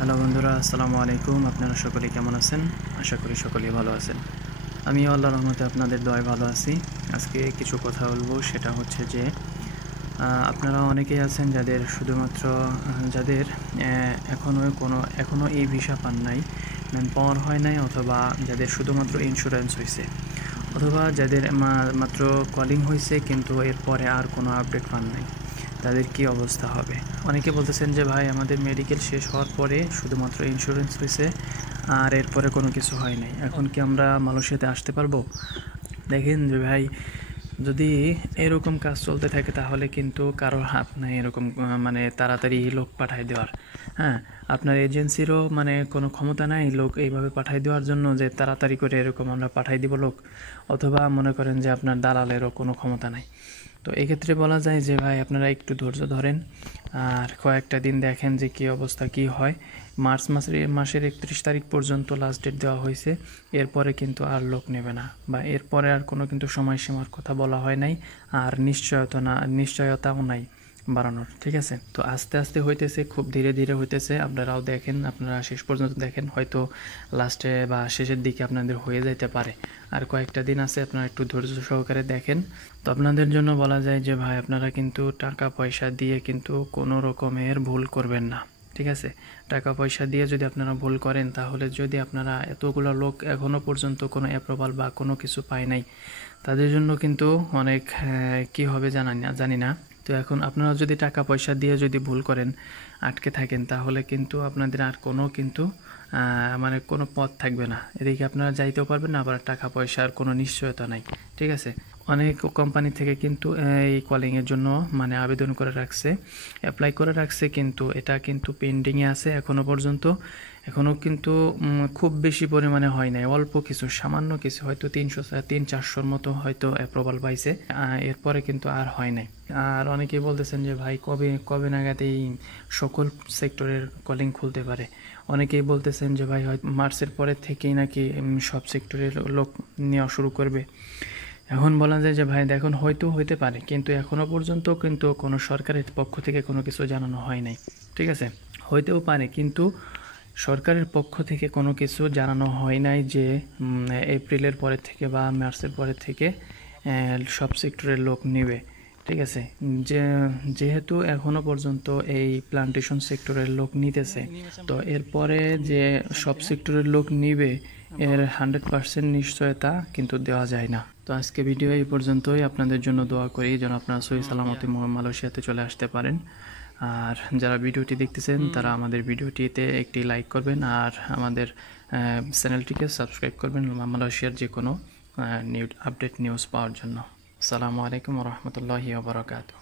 Hello বন্ধুরা, আসসালামু আলাইকুম। আপনারা সকলে কেমন আছেন? আশা করি সকলেই ভালো আছেন। আমি আল্লাহর রহমতে আপনাদের দোয়ায় ভালো আছি। আজকে কিছু কথা বলবো, সেটা হচ্ছে যে আপনারা অনেকেই আছেন যাদের শুধুমাত্র যাদের এখনও এই ভিসা পান নাই, ম্যান পাওয়ার হয় নাই, অথবা যাদের শুধুমাত্র ইন্স্যুরেন্স হয়েছে, অথবা যাদের মাত্র কলিং হয়েছে কিন্তু এরপরে আর কোনো আপডেট পান নাই। তাদের কি অবস্থা হবে? অনেকে বলতেছেন যে ভাই, আমাদের মেডিকেল শেষ হওয়ার পরে শুধুমাত্র ইন্স্যুরেন্স হয়েছে, আর এরপরে কোনো কিছু হয় নাই, এখন কি আমরা মালয়েশিয়াতে আসতে পারবো? দেখেন যে ভাই, যদি এরকম কাজ চলতে থাকে তাহলে কিন্তু কারোর হাত নাই এরকম মানে তাড়াতাড়ি লোক পাঠায় দেওয়ার। হ্যাঁ, আপনার এজেন্সিরও মানে কোনো ক্ষমতা নাই লোক এইভাবে পাঠায় দেওয়ার জন্য, যে তাড়াতাড়ি করে এরকম আমরা পাঠাই দিব লোক। অথবা মনে করেন যে আপনার দালালেরও কোনো ক্ষমতা নাই। তো এক্ষেত্রে বলা যায় যে ভাই, আপনারা একটু ধৈর্য ধরেন আর কয়েকটা দিন দেখেন যে কী অবস্থা কী হয়। মাসের 31 তারিখ পর্যন্ত লাস্ট ডেট দেওয়া হয়েছে। এরপরে কিন্তু আর লোক নেবে না, বা এরপরে আর কোনো কিন্তু সময়সীমার কথা বলা হয় নাই। আর নিশ্চয়তাও নাই বাড়ানোর। ঠিক আছে, তো আস্তে আস্তে হইতেছে, খুব ধীরে ধীরে হইতেছে। আপনারাও দেখেন, আপনারা শেষ পর্যন্ত দেখেন, হয়তো লাস্টে বা শেষের দিকে আপনাদের হয়ে যাইতে পারে। আর কয়েকটা দিন আছে, আপনারা একটু ধৈর্য সহকারে দেখেন। তো আপনাদের জন্য বলা যায় যে ভাই, আপনারা কিন্তু টাকা পয়সা দিয়ে কিন্তু কোনো রকমের ভুল করবেন না। ঠিক আছে, টাকা পয়সা দিয়ে যদি আপনারা ভুল করেন, তাহলে যদি আপনারা এতগুলো লোক এখনও পর্যন্ত কোনো অ্যাপ্রুভাল বা কোনো কিছু পায় নাই, তাদের জন্য কিন্তু অনেক কী হবে জানি না। তো এখন আপনারা যদি টাকা পয়সা দিয়ে যদি ভুল করেন, আটকে থাকেন, তাহলে কিন্তু আপনাদের আর মানে কোনো পথ থাকবে না। এদিকে আপনারা যাইতেও পারবেন না, আবার টাকা পয়সার কোনো নিশ্চয়তা নাই। ঠিক আছে, অনেক কোম্পানি থেকে কিন্তু এই কলিংয়ের জন্য মানে আবেদন করে রাখছে, অ্যাপ্লাই করে রাখছে, কিন্তু এটা কিন্তু পেন্ডিংয়ে আছে এখনও পর্যন্ত। এখনও কিন্তু খুব বেশি পরিমাণে হয় নাই, অল্প কিছু, সামান্য কিছু, হয়তো 300-400 মতো হয়তো অ্যাপ্রুভাল পাইছে। এরপরে কিন্তু আর হয় নাই। আর অনেকেই বলতেছেন যে ভাই, কবে কবে নাগাদ এই সকল সেক্টরের কলিং খুলতে পারে? অনেকেই বলতেছেন যে ভাই, হয়তো মার্চের পরে থেকেই নাকি সব সেক্টরের লোক নেওয়া শুরু করবে। এখন বলা যায় যে ভাই, দেখুন, হয়তো হইতে পারে, কিন্তু এখনও পর্যন্ত কিন্তু কোনো সরকারের পক্ষ থেকে কোনো কিছু জানানো হয় নাই। ঠিক আছে, হইতেও পারে, কিন্তু সরকারের পক্ষ থেকে কোনো কিছু জানানো হয় নাই যে এপ্রিলের পরের থেকে বা মার্চের পরের থেকে সব সেক্টরের লোক নেবে। ঠিক আছে, যেহেতু এখনও পর্যন্ত এই প্লান্টেশন সেক্টরের লোক নিতেছে, তো এরপরে যে সব সেক্টরের লোক নিবে, এর 100% নিশ্চয়তা কিন্তু দেওয়া যায় না। তো আজকে ভিডিও এই পর্যন্তই। আপনাদের জন্য দোয়া করি যেন আপনারা সহি সালামতে মালয়েশিয়াতে চলে আসতে পারেন। আর যারা ভিডিওটি দেখতেছেন, তারা আমাদের ভিডিওটিতে একটি লাইক করবেন, আর আমাদের চ্যানেলটিকে সাবস্ক্রাইব করবেন মালয়েশিয়ার যে কোনো নিউজ পাওয়ার জন্য। আসসালামু আলাইকুম ওয়া রাহমাতুল্লাহি ওয়া বারাকাতুহু।